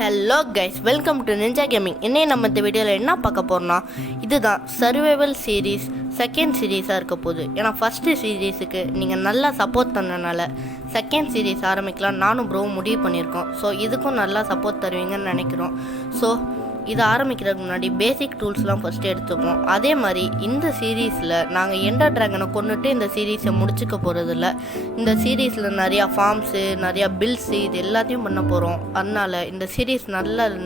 Hello guys, welcome to Ninja Gaming. இன்னே நம்ம இந்த வீடியோவில் என்ன பார்க்க போகிறோம்னா, இதுதான் சர்வைவல் சீரீஸ் செகண்ட் சீரீஸாக இருக்க போகுது. ஏன்னா ஃபஸ்ட்டு சீரீஸுக்கு நீங்கள் நல்லா சப்போர்ட் பண்ணனால செகண்ட் சீரீஸ் ஆரம்பிக்கலாம் நானும் ப்ரோ முடிவு பண்ணியிருக்கோம். ஸோ இதுக்கும் நல்லா சப்போர்ட் தருவீங்கன்னு நினைக்கிறோம். ஸோ இதை ஆரம்பிக்கிறதுக்கு முன்னாடி பேசிக் டூல்ஸ்லாம் ஃபஸ்ட்டு எடுத்துப்போம். அதே மாதிரி இந்த சீரீஸில் நாங்கள் எண்டர் ட்ராகனை கொண்டுட்டு இந்த சீரீஸை முடிச்சுக்க போகிறதில்ல. இந்த சீரீஸில் நிறையா ஃபார்ம்ஸு, நிறையா பில்ஸு, இது எல்லாத்தையும் பண்ண போகிறோம். அதனால் இந்த சீரீஸ்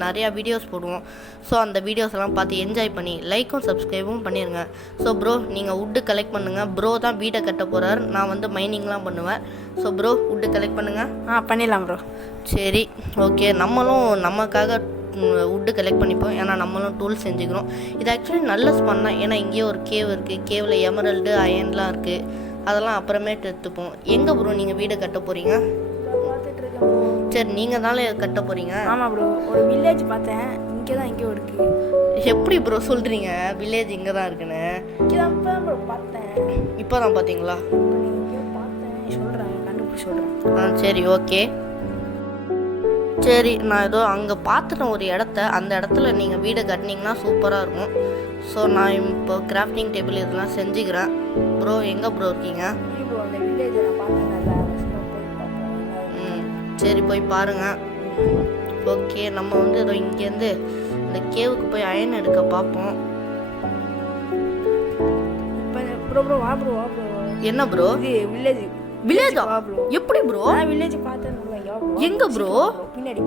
நிறையா வீடியோஸ் போடுவோம். ஸோ அந்த வீடியோஸ்லாம் பார்த்து என்ஜாய் பண்ணி லைக்கும் சப்ஸ்கிரைபும் பண்ணிடுங்க. ஸோ ப்ரோ நீங்கள் வுட்டு கலெக்ட் பண்ணுங்கள். ப்ரோ தான் வீடை கட்ட போகிறார், நான் வந்து மைனிங்லாம் பண்ணுவேன். ஸோ ப்ரோ வுட்டு கலெக்ட் பண்ணுங்கள். பண்ணிடலாம் ப்ரோ. சரி, ஓகே. நம்மளும் நமக்காக வுட்டு கலெக்ட் பண்ணிப்போம். ஏன்னா நம்மளும் டூல்ஸ் செஞ்சுக்கிறோம். இது ஆக்சுவலி நல்ல ஸ்பான் தான். ஏன்னா இங்கேயே ஒரு கேவ் இருக்குது. கேவில் எமரல்டு, அயன்லாம் இருக்குது. அதெல்லாம் அப்புறமேட்டு எடுத்துப்போம். எங்கே ப்ரோ நீங்கள் வீடு கட்ட போகிறீங்க? சரி, நீங்கள் தானே கட்ட போகிறீங்க? ஆமாம் ப்ரோ. ஒரு வில்லேஜ் பார்த்தேன், இங்கே தான் எங்கேயோ இருக்குது. எப்படி ப்ரோ சொல்கிறீங்க வில்லேஜ் இங்கே தான் இருக்குன்னு? இங்கே தான் ப்ரோ பார்த்தேன். இப்போ தான் பார்த்தீங்களா? பார்த்தேன், சொல்கிறேன், கண்டுபிடிச்சி சொல்கிறேன். சரி, ஓகே. சரி, நான் ஏதோ அங்கே பார்த்துட்டேன் ஒரு இடத்த. அந்த இடத்துல நீங்கள் வீடு கட்டினீங்கன்னா சூப்பராக இருக்கும். ஸோ நான் இப்போ கிராஃப்டிங் டேபிள் இதெல்லாம் செஞ்சுக்கிறேன். ப்ரோ எங்கே ப்ரோ இருக்கீங்க? சரி, போய் பாருங்கள். ஓகே, நம்ம வந்து ஏதோ இங்கேருந்து இந்த கேவுக்கு போய் அயன் எடுக்க பார்ப்போம். என்ன ப்ரோ? வில்லேஜா? எப்படி ப்ரோ? வில்லேஜ் பார்த்தேன். எங்க ப்ரோ? பின்னாடி.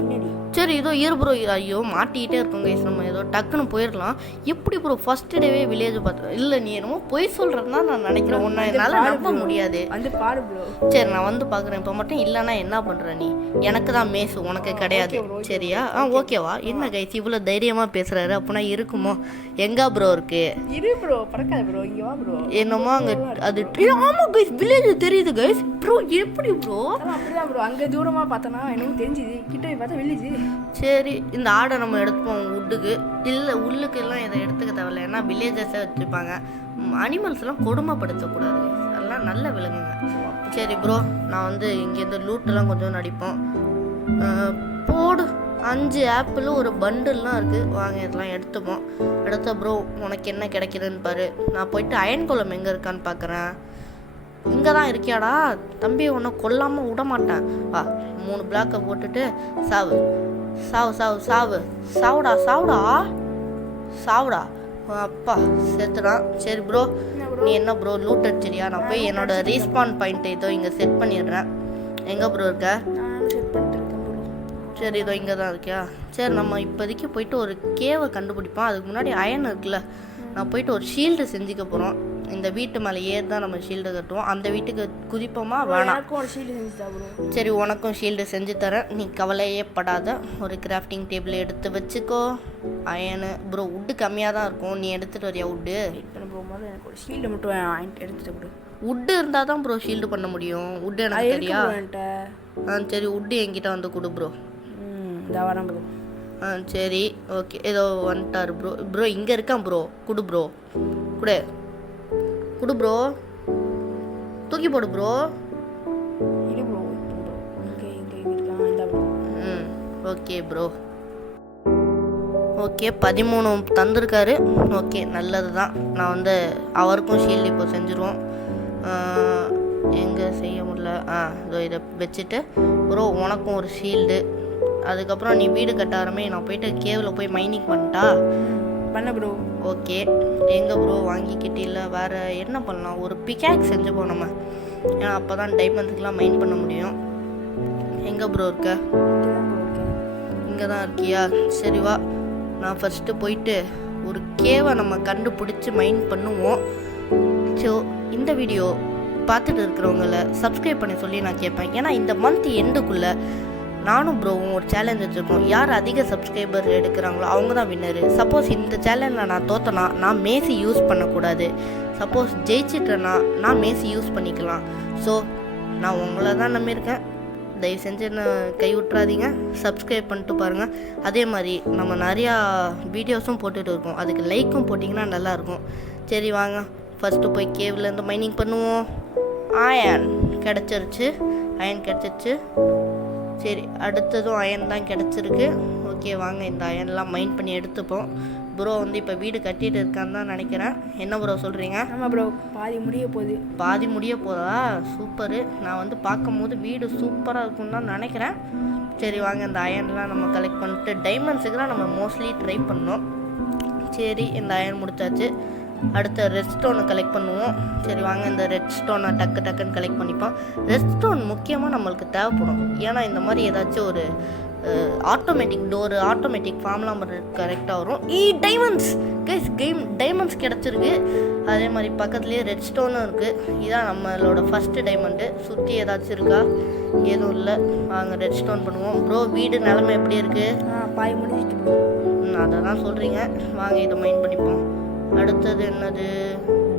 சரி, இதோ இரு ப்ரோ. ஐயோ, மாட்டிக்கிட்டே இருக்கோம் கைஸ். நம்ம ஏதோ டக்குன்னு போயிடலாம். எப்படி ப்ரோ ஃபர்ஸ்ட் டேவே வில்லேஜ் பார்த்தோம்? இல்லை, நீ என்னமோ போய் சொல்கிறதுனா நான் நினைக்கிறேன். ஒன்றா என்னால் நம்ப முடியாது. வந்து பாரு ப்ரோ. சரி, நான் வந்து பார்க்குறேன். இப்போ மட்டும் இல்லைன்னா என்ன பண்ணுற நீ? எனக்கு தான் மேசு, உனக்கு கிடையாது. சரியா? ஓகேவா? என்ன கைஸ் இவ்வளோ தைரியமாக பேசுகிறாரு? அப்படின்னா இருக்குமோ? எங்கே ப்ரோ இருக்கு? இரு ப்ரோ, பறக்காத ப்ரோ, இங்கே வா ப்ரோ. என்னமோ அங்கே அது. ஆமாம் கைஸ், வில்லேஜ் தெரியுது கைஸ். ப்ரோ எப்படி ப்ரோ? அப்படிதான் ப்ரோ. அங்கே தூரமாக பார்த்தோன்னா எனக்கு தெரிஞ்சுது, கிட்ட பார்த்தா வில்லேஜ். சரி, இந்த ஆடை நம்ம எடுத்துப்போம் வுட்டுக்கு. இல்லை, உள்ளுக்கு எல்லாம் இதை எடுத்துக்க தேவையில்லை. ஏன்னா வில்லேஜஸை வச்சுருப்பாங்க. அனிமல்ஸ்லாம் கொடுமைப்படுத்தக்கூடாது. அதெல்லாம் நல்ல விலங்குங்க. சரி ப்ரோ, நான் வந்து இங்கேருந்து லூட்டெல்லாம் கொஞ்சம் நடிப்போம். போடு. 5 ஆப்பிள் ஒரு பண்டில்லாம் இருக்குது. வாங்க, இதெல்லாம் எடுத்துப்போம். எடுத்த ப்ரோ உனக்கு என்ன கிடைக்குதுன்னு பாரு. நான் போயிட்டு அயன் குளம் எங்கே இருக்கான்னு பார்க்குறேன். இங்கே தான் இருக்கியாடா தம்பி, உன்னை கொல்லாமல் விட மாட்டேன். வா, 3 பிளாக்கை போட்டுட்டு சாவு சாவு சாவு சாவு சாவுடா சாவுடா சாவுடா. அப்பா செத்துடான். சரி ப்ரோ, நீ என்ன ப்ரோ லூட் அடிச்சிரியா? நான் போய் என்னோட ரீஸ்பான் பாயிண்ட் இதோ இங்கே செட் பண்ணிடுறேன். எங்கே ப்ரோ இருக்க? சரி, இதோ இங்கே தான் இருக்கியா? சரி, நம்ம இப்போதைக்கு போயிட்டு ஒரு கேவை கண்டுபிடிப்போம். அதுக்கு முன்னாடி அயன் இருக்குல்ல, நான் போயிட்டு ஒரு ஷீல்டு செஞ்சுக்க போகிறோம். இந்த வீட்டு மேலே ஏறி தான் நம்ம ஷீல்டு கட்டுவோம். அந்த வீட்டுக்கு குதிப்போமா வேணாம்? சரி, உனக்கும் ஷீல்டு செஞ்சு தரேன், நீ கவலையே படாத. ஒரு கிராஃப்டிங் டேபிள் எடுத்து வச்சுக்கோ. அயனு ப்ரோ வுட்டு கம்மியாக தான் இருக்கும். நீ எடுத்துகிட்டு வரியா வுட்டு? எனக்கு ஒரு ஷீல்டு மட்டும் எடுத்துகிட்டு கொடு. வுட்டு இருந்தால் தான் ப்ரோ ஷீல்டு பண்ண முடியும். வுட்டு எனக்கு தெரியா? சரி, வுட்டு என்கிட்ட வந்து கொடு ப்ரோ. வரேன் ப்ரோ. சரி, ஓகே. ஏதோ வந்துட்டார் ப்ரோ. ப்ரோ இங்கே இருக்கான் ப்ரோ. குடு ப்ரோ, குடு ப்ரோ. தூக்கி போடு ப்ரோ. Okay bro. ஓகே, 13 தந்திருக்காரு. ஓகே, நல்லது தான். நான் வந்து அவருக்கும் ஷீல்டு இப்போ செஞ்சுருவோம். எங்கே செய்ய முடியல? இதோ இதை வச்சுட்டு ப்ரோ உனக்கும் ஒரு ஷீல்டு. அதுக்கப்புறம் நீ வீடு கட்ட ஆரம்பி. நான் போயிட்டு கேவில் போய் மைனிங் பண்ணிட்டா பண்ண ப்ரோ. ஓகே, எங்கே ப்ரோ வாங்கிக்கிட்டு? இல்லை வேறு என்ன பண்ணலாம்? ஒரு பிகாக் செஞ்சுப்போம் நம்ம. ஏன்னா அப்போ தான் டைமண்ட்ஸுக்கெலாம் மைன் பண்ண முடியும். எங்கே ப்ரோ இருக்க? இங்கே தான் இருக்கியா? சரி வா, நான் ஃபஸ்ட்டு போயிட்டு ஒரு கேவை நம்ம கண்டுபிடிச்சி மைன் பண்ணுவோம். ஸோ இந்த வீடியோ பார்த்துட்டு இருக்கிறவங்கள சப்ஸ்கிரைப் பண்ணி சொல்லி நான் கேட்பேன். ஏன்னா இந்த மந்த் எண்டுக்குள்ளே நானும் ப்ரோவும் ஒரு சேலஞ்ச் வச்சுருக்கோம். யார் அதிக சப்ஸ்கிரைபர் எடுக்கிறாங்களோ அவங்க தான் வின்னரு. சப்போஸ் இந்த சேலஞ்சில் நான் தோத்தனா நான் மேசி யூஸ் பண்ணக்கூடாது. சப்போஸ் ஜெயிச்சிட்டேன்னா நான் மேசி யூஸ் பண்ணிக்கலாம். ஸோ நான் உங்களை தான் நம்பியிருக்கேன். தயவு செஞ்சு என்ன கை விட்றாதீங்க. சப்ஸ்கிரைப் பண்ணிட்டு பாருங்கள். அதே மாதிரி நம்ம நிறையா வீடியோஸும் போட்டுகிட்டு இருக்கோம். அதுக்கு லைக்கும் போட்டிங்கன்னா நல்லாயிருக்கும். சரி வாங்க, ஃபஸ்ட்டு போய் கேவ்லேருந்து மைனிங் பண்ணுவோம். அயன் கிடச்சிருச்சு. சரி, அடுத்ததும் அயன் தான் கிடச்சிருக்கு. ஓகே, வாங்க இந்த அயன்லாம் மைண்ட் பண்ணி எடுத்துப்போம். ப்ரோ வந்து இப்போ வீடு கட்டிகிட்டு இருக்கான்னு தான் நினைக்கிறேன். என்ன ப்ரோ சொல்கிறீங்க? ஆமாம் ப்ரோ, பாதி முடிய போகுது. பாதி முடிய போதா? சூப்பரு. நான் வந்து பார்க்கும்போது வீடு சூப்பராக இருக்குன்னு தான் நினைக்கிறேன். சரி வாங்க, இந்த அயன்லாம் நம்ம கலெக்ட் பண்ணிட்டு டைமண்ட்ஸுக்கு தான் நம்ம மோஸ்ட்லி ட்ரை பண்ணோம். சரி, இந்த அயன் முடிச்சாச்சு. அடுத்த ரெட் ஸ்டோனை கலெக்ட் பண்ணுவோம். சரி வாங்க, இந்த ரெட் ஸ்டோனை டக்குன்னு கலெக்ட் பண்ணிப்போம். ரெட் ஸ்டோன் முக்கியமாக நம்மளுக்கு தேவைப்படும். ஏன்னா இந்த மாதிரி ஏதாச்சும் ஒரு ஆட்டோமேட்டிக் டோரு, ஆட்டோமேட்டிக் ஃபார்ம்லாம் கரெக்டாக வரும். டைமண்ட்ஸ் கைஸ், டைமண்ட்ஸ் கிடச்சிருக்கு. அதே மாதிரி பக்கத்துலேயே ரெட் ஸ்டோனும் இருக்குது. இதான் நம்மளோட ஃபஸ்ட்டு டைமண்டு. சுற்றி ஏதாச்சும் இருக்கா? எதுவும் இல்லை. வாங்க ரெட் ஸ்டோன் பண்ணுவோம். ப்ரோ வீடு நிலமை எப்படி இருக்குது? பாதி முடிஞ்சிட்டு. அதை தான் சொல்கிறீங்க. வாங்க இதை மைண்ட் பண்ணிப்போம். அடுத்தது என்னது?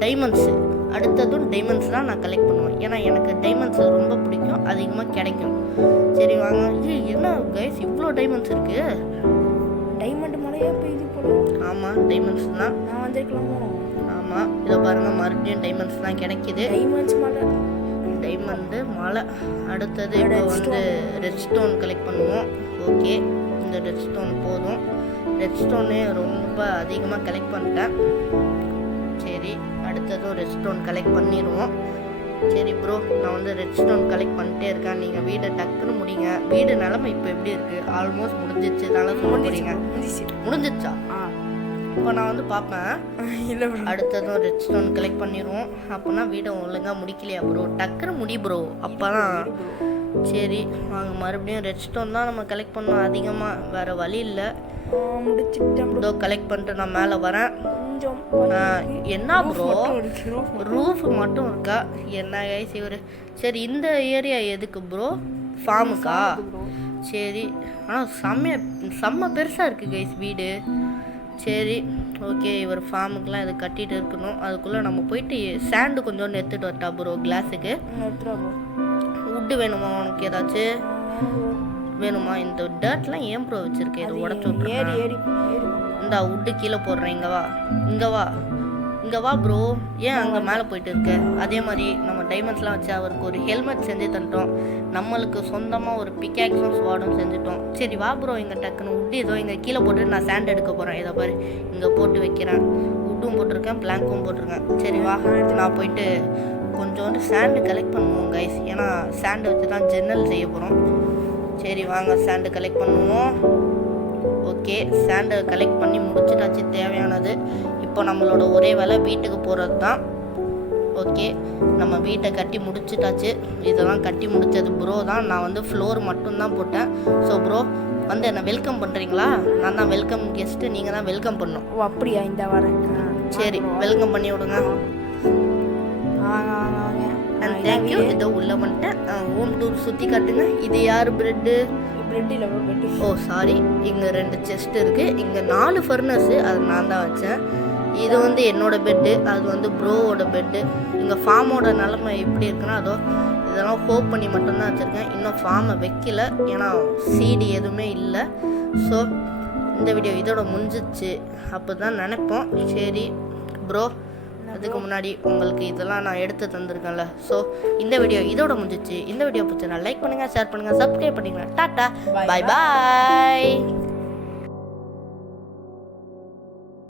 டைமண்ட்ஸு. அடுத்ததும் டைமண்ட்ஸ் தான் நான் கலெக்ட் பண்ணுவேன். ஏன்னா எனக்கு டைமண்ட்ஸ் ரொம்ப பிடிக்கும், அதிகமாக கிடைக்கும். சரி வாங்க. என்ன கைஸ் இவ்வளோ டைமண்ட்ஸ் இருக்குது? டைமண்ட் மலையா பெய்யுது போல. ஆமாம், டைமண்ட்ஸ் தான். நான் வந்திருக்கலாமோ? ஆமாம், இதை பாருங்கள், மறுபடியும் டைமண்ட்ஸ் தான் கிடைக்கிது. டைமண்ட்ஸ் மலை, டைமண்டு மலை. அடுத்தது இப்போ வந்து ரெட் ஸ்டோன் கலெக்ட் பண்ணுவோம். ஓகே, இந்த ரெட் ஸ்டோன் போதும். ரெட் ஸ்டோனே ரொம்ப அதிகமாக கலெக்ட் பண்ணிட்டேன். சரி, அடுத்ததும் ரெட் ஸ்டோன் கலெக்ட் பண்ணிடுவோம். சரி ப்ரோ, நான் வந்து ரெட் ஸ்டோன் கலெக்ட் பண்ணிட்டே இருக்கேன். நீங்கள் வீடை டக்குன்னு முடிங்க. வீடு நிலமை இப்போ எப்படி இருக்குது? ஆல்மோஸ்ட் முடிஞ்சிச்சு தானே சொல்ல போகிறீங்க? முடிஞ்சிச்சா? இப்போ நான் வந்து பார்ப்பேன். இல்லை, அடுத்ததும் ரெட் ஸ்டோன் கலெக்ட் பண்ணிடுவோம். அப்போனா வீடை ஒழுங்காக முடிக்கலையா ப்ரோ? டக்குன்னு முடி ப்ரோ, அப்போ தான். சரி வாங்க, மறுபடியும் ரெட் ஸ்டோன் தான் நம்ம கலெக்ட் பண்ணோம் அதிகமாக, வேறு வழி இல்லை. முடிச்சுட்டேன். இதோ கலெக்ட் பண்ணிட்டு நான் மேலே வரேன். என்ன ப்ரோ, ரூஃப் மட்டும் இருக்கா? என்ன கைஸ் இவர்? சரி, இந்த ஏரியா எதுக்கு ப்ரோ? ஃபார்முக்கா? சரி, ஆனால் செம்ம பெருசாக இருக்குது கைஸ் வீடு. சரி ஓகே, இவர் ஃபார்முக்கெலாம் இது கட்டிகிட்டு இருக்கணும். அதுக்குள்ளே நம்ம போயிட்டு சாண்டு கொஞ்சோண்டு எடுத்துகிட்டு வரட்டா ப்ரோ? கிளாஸுக்கு வுட்டு வேணுமா உனக்கு? ஏதாச்சும் வேணுமா? இந்த டர்ட்லாம் ஏன் ப்ரோ வச்சுருக்கேன்? இதை உடச்சி விட்றேன். இந்த வுட்டு கீழே போடுறேன். இங்கே வா ப்ரோ. ஏன் அங்கே மேலே போயிட்டு இருக்க? அதே மாதிரி நம்ம டைமண்ட்ஸ்லாம் வச்சு அவருக்கு ஒரு ஹெல்மெட் செஞ்சு தந்துட்டோம். நம்மளுக்கு சொந்தமாக ஒரு பிக்காக்ஸும் ஸ்வாடும் செஞ்சுட்டோம். சரி வா ப்ரோ, இங்கே டக்குன்னு வுட்டு ஏதோ இங்கே கீழே போட்டு நான் சாண்ட் எடுக்க போகிறேன். இதை பாரு, இங்கே போட்டு வைக்கிறேன். வுட்டும் போட்டிருக்கேன், பிளாங்க்கும் போட்டிருக்கேன். சரி வா, நான் போயிட்டு கொஞ்சோண்டு சாண்டு கலெக்ட் பண்ணுவோம் கைஸ். ஏன்னா சாண்டை வச்சு தான் ஜன்னல் செய்ய போகிறோம். சரி வாங்க, சாண்டு கலெக்ட் பண்ணுவோம். ஓகே, சாண்டை கலெக்ட் பண்ணி முடிச்சுட்டாச்சு தேவையானது. இப்போ நம்மளோட ஒரே வேலை வீட்டுக்கு போகிறது தான். ஓகே, நம்ம வீட்டை கட்டி முடிச்சுட்டாச்சு. இதெல்லாம் கட்டி முடித்தது ப்ரோ தான். நான் வந்து ஃப்ளோர் மட்டும்தான் போட்டேன். ஸோ ப்ரோ வந்து என்னை வெல்கம் பண்ணுறீங்களா? நான் தான் வெல்கம் கெஸ்ட்டு, நீங்கள் தான் வெல்கம் பண்ணணும். ஓ அப்படியா? இந்த வரேன். சரி, வெல்கம் பண்ணி விடுங்க. And thank you. இதோ உள்ளே வந்துட்டேன். ஹோம் டூர் சுற்றி காட்டுங்க. இது யார் பிரெட்டு? ஓ சாரி, இங்கே 2 செஸ்ட் இருக்குது. இங்கே 4 ஃபர்னஸு, அது நான் தான் வச்சேன். இது வந்து என்னோட பெட்டு, அது வந்து ப்ரோவோட பெட்டு. இங்கே ஃபார்மோட நிலமை எப்படி இருக்குன்னா, அதோ இதெல்லாம் ஹோப் பண்ணி மட்டும்தான் வச்சுருக்கேன். இன்னும் ஃபார்மை வைக்கல, ஏன்னா சீடி எதுவுமே இல்லை. ஸோ இந்த வீடியோ இதோட முடிஞ்சிச்சு அப்போ தான் நினைப்போம். சரி ப்ரோ, அதுக்கு முன்னாடி உங்களுக்கு இதெல்லாம் நான் எடுத்து தந்திருக்கேன்ல. ஸோ இந்த வீடியோ இதோட முடிஞ்சிச்சு. இந்த வீடியோ பிடிச்சா லைக் பண்ணுங்கள், ஷேர் பண்ணுங்கள், சப்ஸ்கிரைப் பண்ணிங்கன்னா டாட்டா, பாய் பாய்.